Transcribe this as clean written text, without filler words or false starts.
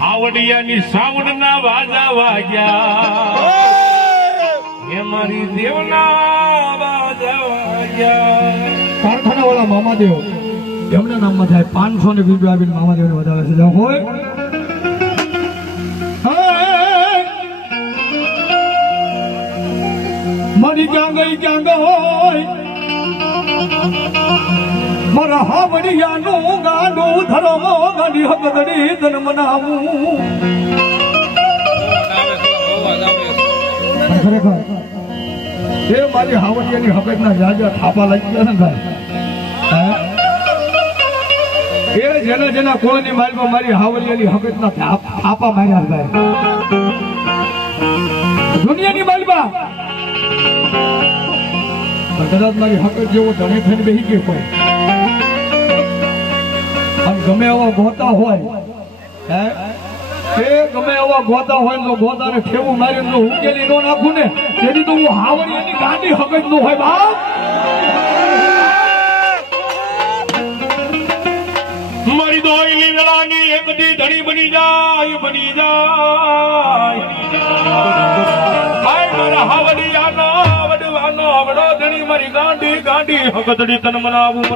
હાવડિયાની સાવડ ના વાજા વાગ્યા એ મારી દેવના વાજા વાગ્યા. કારખાના વાળા મામાદેવ એમના નામમાં થાય 500 ને બીજું આવીને મામાદેવ ને વધારે છે. હોય મારી ક્યાં ગઈ હોય મારા હાવડિયાનું ગાડું ધરમો ગાડી હકદડી તન મનાવું. ખરેખર એ મારી હાવડિયાની હકતના જાજા થાપા લાગી ગયા ને ભાઈ. એ જેના જેના કોળની માલમાં મારી હાવડિયાની હકતના થાપા માર્યા ભાઈ દુનિયાની માલમાં. કદાચ મારી હકત જેવો ધણી થઈને બેસી ગયો કોઈ આમ ગમે એવા ગોતા હોય એ ગમે એવા ગોતા હોય તો ગોતાને ઠેવું મારીને જો ઉકેલી નો નાખું ને તેથી તો હું હાવડિયાની ગાંડી હકત નો હોય બાપ. મારી દોઈલી વેળાની એક દી ધણી બની જાય મારા હાવડિયાનો વડવાનો વડો ધણી મારી ગાંડી હકતડી તન મનાવું.